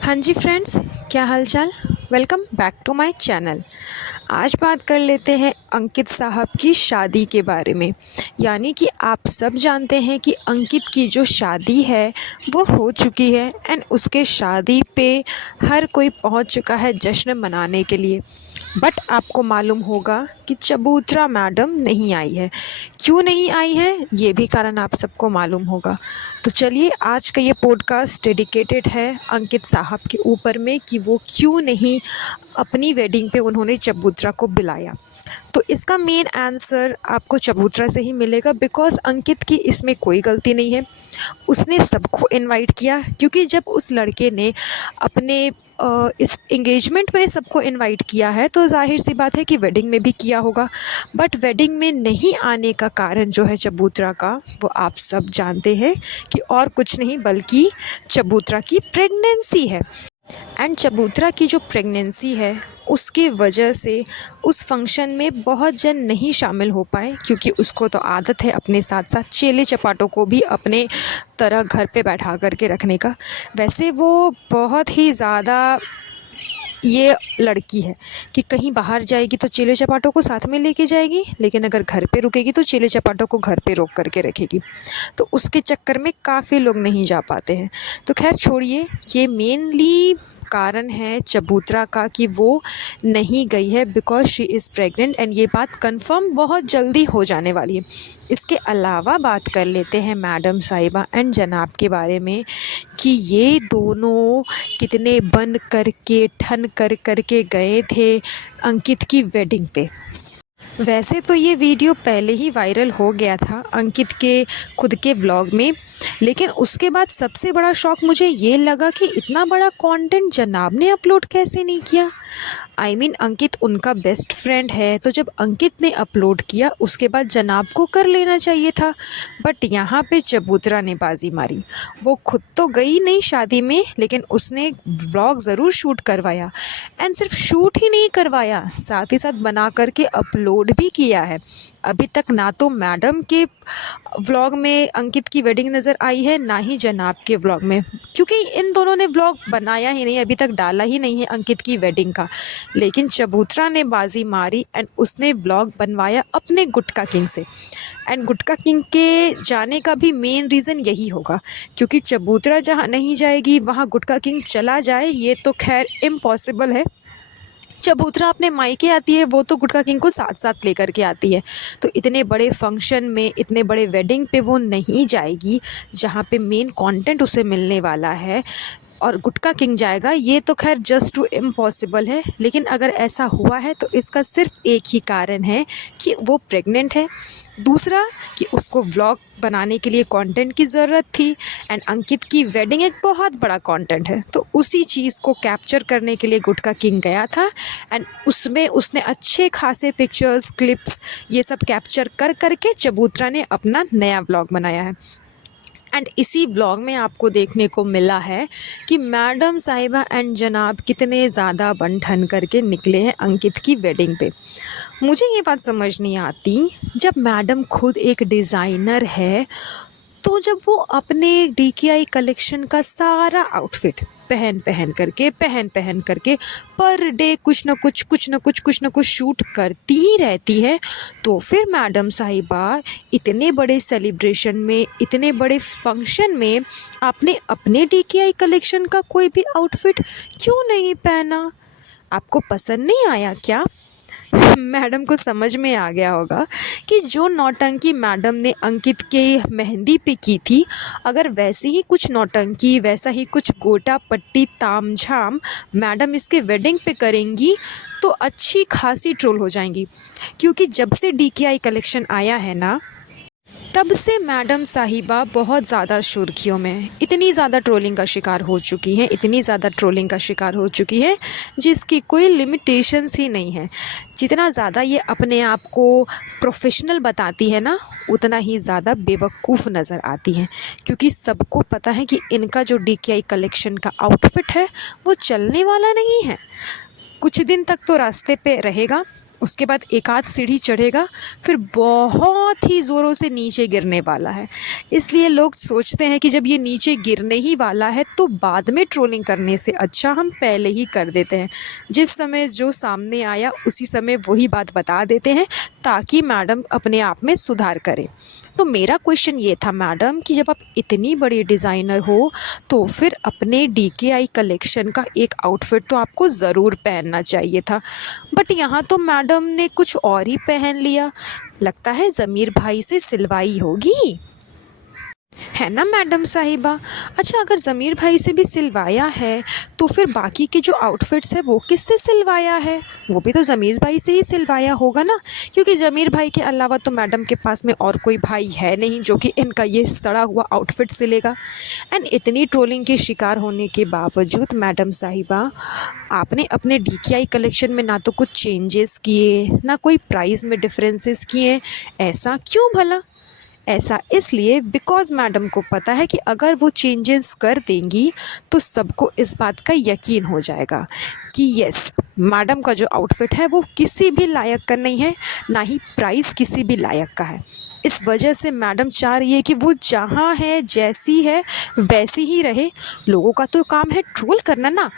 हाँ जी फ्रेंड्स, क्या हाल चाल। Welcome back to my channel. आज बात कर लेते हैं अंकित साहब की शादी के बारे में। यानी कि आप सब जानते हैं कि अंकित की जो शादी है वो हो चुकी है एंड उसके शादी पे हर कोई पहुंच चुका है जश्न मनाने के लिए। बट आपको मालूम होगा कि चबूतरा मैडम नहीं आई है। क्यों नहीं आई है ये भी कारण आप सबको मालूम होगा। तो चलिए, आज का ये पॉडकास्ट डेडिकेटेड है अंकित साहब के ऊपर में कि वो क्यों नहीं अपनी वेडिंग पे उन्होंने चबूतरा को बुलाया। तो इसका मेन आंसर आपको चबूतरा से ही मिलेगा, बिकॉज़ अंकित की इसमें कोई गलती नहीं है। उसने सबको इनवाइट किया क्योंकि जब उस लड़के ने अपने इस एंगेजमेंट में सबको इनवाइट किया है तो ज़ाहिर सी बात है कि वेडिंग में भी किया होगा। बट वेडिंग में नहीं आने का कारण जो है चबूतरा का, वो आप सब जानते हैं कि और कुछ नहीं बल्कि चबूतरा की प्रेगनेंसी है। एंड चबूतरा की जो प्रेगनेंसी है उसकी वजह से उस फंक्शन में बहुत जन नहीं शामिल हो पाए, क्योंकि उसको तो आदत है अपने साथ साथ चेले चपाटों को भी अपने तरह घर पे बैठा करके रखने का। वैसे वो बहुत ही ज़्यादा ये लड़की है कि कहीं बाहर जाएगी तो चेले चपाटों को साथ में लेके जाएगी, लेकिन अगर घर पे रुकेगी तो चेले चपाटों को घर पे रोक करके रखेगी। तो उसके चक्कर में काफ़ी लोग नहीं जा पाते हैं। तो खैर छोड़िए, ये मेनली कारण है चबूतरा का कि वो नहीं गई है because she is pregnant, and ये बात कंफर्म बहुत जल्दी हो जाने वाली है। इसके अलावा बात कर लेते हैं मैडम साहिबा एंड जनाब के बारे में कि ये दोनों कितने बन करके ठन करके गए थे अंकित की वेडिंग पे। वैसे तो ये वीडियो पहले ही वायरल हो गया था अंकित के खुद के ब्लॉग में, लेकिन उसके बाद सबसे बड़ा शॉक मुझे ये लगा कि इतना बड़ा कंटेंट जनाब ने अपलोड कैसे नहीं किया। अंकित उनका बेस्ट फ्रेंड है, तो जब अंकित ने अपलोड किया उसके बाद जनाब को कर लेना चाहिए था। बट यहाँ पे चबूतरा ने बाजी मारी। वो खुद तो गई नहीं शादी में, लेकिन उसने व्लॉग ज़रूर शूट करवाया। एंड सिर्फ शूट ही नहीं करवाया, साथ ही साथ बना करके अपलोड भी किया है। अभी तक ना तो मैडम के व्लॉग में अंकित की वेडिंग नज़र आई है, ना ही जनाब के व्लॉग में, क्योंकि इन दोनों ने व्लॉग बनाया ही नहीं, अभी तक डाला ही नहीं है अंकित की वेडिंग का। लेकिन चबूतरा ने बाजी मारी एंड उसने व्लॉग बनवाया अपने गुटका किंग से। एंड गुटका किंग के जाने का भी मेन रीज़न यही होगा, क्योंकि चबूतरा जहाँ नहीं जाएगी वहाँ गुटका किंग चला जाए ये तो खैर इम्पॉसिबल है। चबूतरा अपने मायके आती है, वो तो गुटका किंग को साथ साथ लेकर के आती है। तो इतने बड़े फंक्शन में, इतने बड़े वेडिंग पे वो नहीं जाएगी जहाँ पे मेन कंटेंट उसे मिलने वाला है, और गुटका किंग जाएगा, ये तो खैर जस्ट टू इम्पॉसिबल है। लेकिन अगर ऐसा हुआ है तो इसका सिर्फ एक ही कारण है कि वो प्रेग्नेंट है। दूसरा कि उसको व्लॉग बनाने के लिए कंटेंट की ज़रूरत थी, एंड अंकित की वेडिंग एक बहुत बड़ा कंटेंट है, तो उसी चीज़ को कैप्चर करने के लिए गुटका किंग गया था। एंड उसमें उसने अच्छे खासे पिक्चर्स, क्लिप्स, ये सब कैप्चर कर करके चबूतरा ने अपना नया व्लॉग बनाया है। एंड इसी ब्लॉग में आपको देखने को मिला है कि मैडम साहिबा एंड जनाब कितने ज़्यादा बन ठन करके निकले हैं अंकित की वेडिंग पे। मुझे ये बात समझ नहीं आती, जब मैडम खुद एक डिज़ाइनर है तो जब वो अपने डीकेआई कलेक्शन का सारा आउटफिट पहन पहन करके पर डे कुछ ना कुछ शूट करती ही रहती है, तो फिर मैडम साहिबा इतने बड़े सेलिब्रेशन में, इतने बड़े फंक्शन में आपने अपने डीकेआई कलेक्शन का कोई भी आउटफिट क्यों नहीं पहना? आपको पसंद नहीं आया क्या? मैडम को समझ में आ गया होगा कि जो नौटंकी मैडम ने अंकित के मेहंदी पे की थी, अगर वैसे ही कुछ नौटंकी, वैसा ही कुछ गोटा पट्टी तामझाम मैडम इसके वेडिंग पे करेंगी तो अच्छी खासी ट्रोल हो जाएंगी। क्योंकि जब से डीकेआई कलेक्शन आया है ना, तब से मैडम साहिबा बहुत ज़्यादा सुर्खियों में, इतनी ज़्यादा ट्रोलिंग का शिकार हो चुकी हैं, इतनी ज़्यादा ट्रोलिंग का शिकार हो चुकी हैं जिसकी कोई लिमिटेशंस ही नहीं है। जितना ज़्यादा ये अपने आप को प्रोफेशनल बताती है ना, उतना ही ज़्यादा बेवकूफ़ नज़र आती हैं, क्योंकि सबको पता है कि इनका जो डीकेआई कलेक्शन का आउटफिट है वो चलने वाला नहीं है। कुछ दिन तक तो रास्ते पे रहेगा, उसके बाद एक आध सीढ़ी चढ़ेगा, फिर बहुत ही ज़ोरों से नीचे गिरने वाला है। इसलिए लोग सोचते हैं कि जब ये नीचे गिरने ही वाला है तो बाद में ट्रोलिंग करने से अच्छा हम पहले ही कर देते हैं। जिस समय जो सामने आया उसी समय वही बात बता देते हैं ताकि मैडम अपने आप में सुधार करें। तो मेरा क्वेश्चन ये था मैडम कि जब आप इतनी बड़ी डिज़ाइनर हो तो फिर अपने DKI कलेक्शन का एक आउटफिट तो आपको ज़रूर पहनना चाहिए था, बट यहाँ तो मैडम ने कुछ और ही पहन लिया। लगता है ज़मीर भाई से सिलवाई होगी, है ना मैडम साहिबा? अच्छा, अगर ज़मीर भाई से भी सिलवाया है तो फिर बाकी के जो आउटफिट्स है वो किससे सिलवाया है? वो भी तो ज़मीर भाई से ही सिलवाया होगा ना, क्योंकि ज़मीर भाई के अलावा तो मैडम के पास में और कोई भाई है नहीं जो कि इनका ये सड़ा हुआ आउटफिट सिलेगा। एंड इतनी ट्रोलिंग के शिकार होने के बावजूद मैडम साहिबा, आपने अपने DKI कलेक्शन में ना तो कुछ चेंजेस किए, ना कोई प्राइस में डिफरेंसेस किए। ऐसा क्यों भला? ऐसा इसलिए बिकॉज़ मैडम को पता है कि अगर वो चेंजेस कर देंगी तो सबको इस बात का यकीन हो जाएगा कि यस, मैडम का जो आउटफिट है वो किसी भी लायक का नहीं है, ना ही प्राइस किसी भी लायक का है। इस वजह से मैडम चाह रही है कि वो जहाँ है, जैसी है वैसी ही रहे। लोगों का तो काम है ट्रोल करना ना।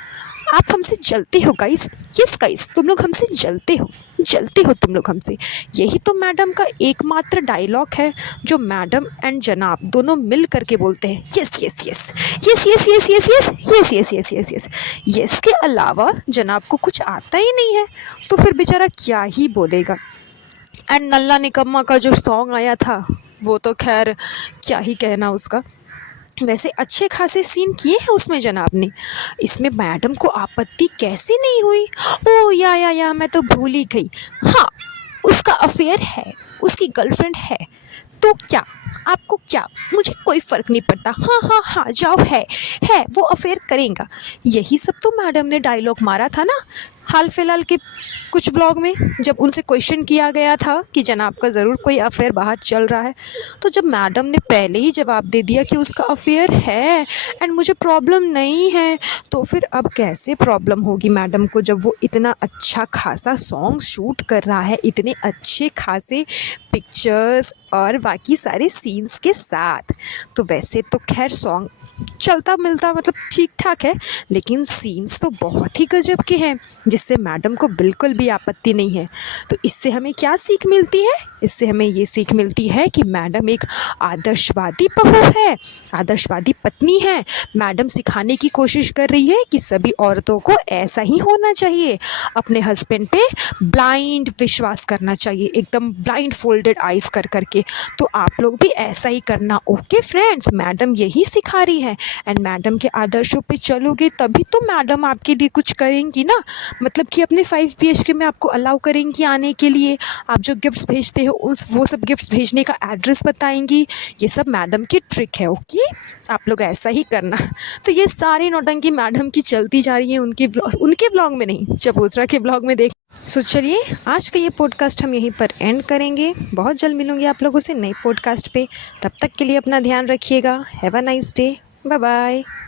आप हमसे जलते हो गाइस, यस गाइस, तुम लोग हमसे जलते हो तुम लोग हमसे। यही तो मैडम का एकमात्र डायलॉग है जो मैडम एंड जनाब दोनों मिल करके बोलते हैं, yes yes yes yes yes yes yes yes yes yes yes yes yes. Yes के अलावा जनाब को कुछ आता ही नहीं है तो फिर बेचारा क्या ही बोलेगा। एंड नल्ला निकम्मा का जो सॉन्ग आया था वो तो खैर क्या ही कहना उसका। वैसे अच्छे खासे सीन किए हैं उसमें जनाब ने, इसमें मैडम को आपत्ति कैसे नहीं हुई? ओ या मैं तो भूल ही गई। हाँ, उसका अफेयर है, उसकी गर्लफ्रेंड है, तो क्या, आपको क्या, मुझे कोई फ़र्क नहीं पड़ता। हाँ हाँ हाँ, जाओ, है वो अफेयर करेगा। यही सब तो मैडम ने डायलॉग मारा था ना हाल फिलहाल के कुछ व्लॉग में, जब उनसे क्वेश्चन किया गया था कि जनाब का ज़रूर कोई अफेयर बाहर चल रहा है। तो जब मैडम ने पहले ही जवाब दे दिया कि उसका अफेयर है एंड मुझे प्रॉब्लम नहीं है, तो फिर अब कैसे प्रॉब्लम होगी मैडम को जब वो इतना अच्छा खासा सॉन्ग शूट कर रहा है, इतने अच्छे खासे पिक्चर्स और बाकी सारे सीन्स के साथ। तो वैसे तो खैर सॉन्ग चलता मिलता मतलब ठीक ठाक है, लेकिन सीन्स तो बहुत ही गजब के हैं जिससे मैडम को बिल्कुल भी आपत्ति नहीं है। तो इससे हमें क्या सीख मिलती है? इससे हमें ये सीख मिलती है कि मैडम एक आदर्शवादी बहू है, आदर्शवादी पत्नी है। मैडम सिखाने की कोशिश कर रही है कि सभी औरतों को ऐसा ही होना चाहिए, अपने हस्बैंड पे ब्लाइंड विश्वास करना चाहिए, एकदम ब्लाइंड फोल्डेड आइज कर करके। तो आप लोग भी ऐसा ही करना। ओके फ्रेंड्स, मैडम यही सिखा रही है एंड मैडम के आदर्शों पे चलोगे तभी तो मैडम आपके लिए कुछ करेंगी ना। मतलब कि अपने 5 BHK में आपको अलाउ करेंगी आने के लिए, आप जो गिफ्ट्स भेजते हो उस वो सब गिफ्ट्स भेजने का एड्रेस बताएंगी। ये सब मैडम की ट्रिक है। ओके, आप लोग ऐसा ही करना। तो ये सारी नौटंकी मैडम की चलती जा रही है उनके ब्लॉग में नहीं, चबूतरा के ब्लॉग में देख। सो चलिए, आज का ये पॉडकास्ट हम यहीं पर एंड करेंगे। बहुत जल्द मिलूंगी आप लोगों से नई पॉडकास्ट पे। तब तक के लिए अपना ध्यान रखिएगा। Have a nice day. Bye bye.